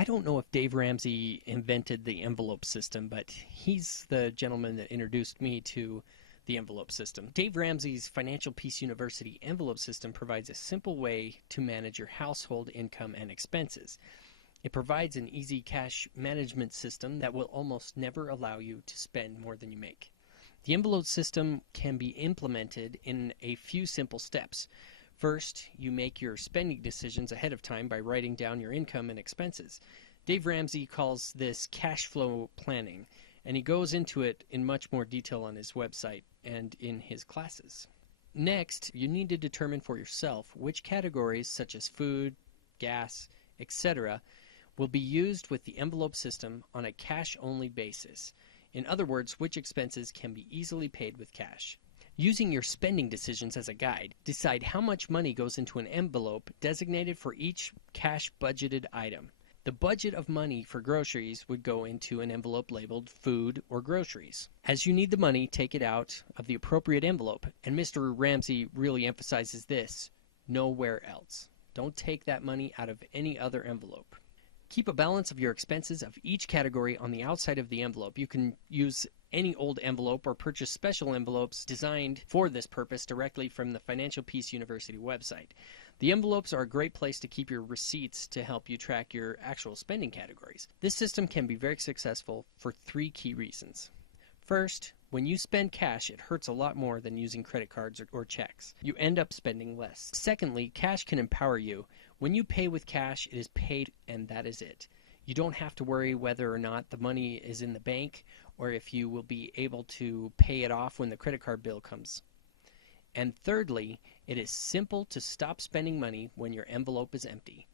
I don't know if Dave Ramsey invented the envelope system, but he's the gentleman that introduced me to the envelope system. Dave Ramsey's Financial Peace University envelope system provides a simple way to manage your household income and expenses. It provides an easy cash management system that will almost never allow you to spend more than you make. The envelope system can be implemented in a few simple steps. First, you make your spending decisions ahead of time by writing down your income and expenses. Dave Ramsey calls this cash flow planning, and he goes into it in much more detail on his website and in his classes. Next, you need to determine for yourself which categories such as food, gas, etc. will be used with the envelope system on a cash-only basis. In other words, which expenses can be easily paid with cash. Using your spending decisions as a guide, decide how much money goes into an envelope designated for each cash budgeted item. The budget of money for groceries would go into an envelope labeled food or groceries. As you need the money, take it out of the appropriate envelope. And Mr. Ramsey really emphasizes this: nowhere else. Don't take that money out of any other envelope. Keep a balance of your expenses of each category on the outside of the envelope. You can use any old envelope or purchase special envelopes designed for this purpose directly from the Financial Peace University website. The envelopes are a great place to keep your receipts to help you track your actual spending categories. This system can be very successful for 3 key reasons. First, when you spend cash, it hurts a lot more than using credit cards or checks. You end up spending less. Secondly, cash can empower you. When you pay with cash, it is paid and that is it. You don't have to worry whether or not the money is in the bank or if you will be able to pay it off when the credit card bill comes. And thirdly, it is simple to stop spending money when your envelope is empty.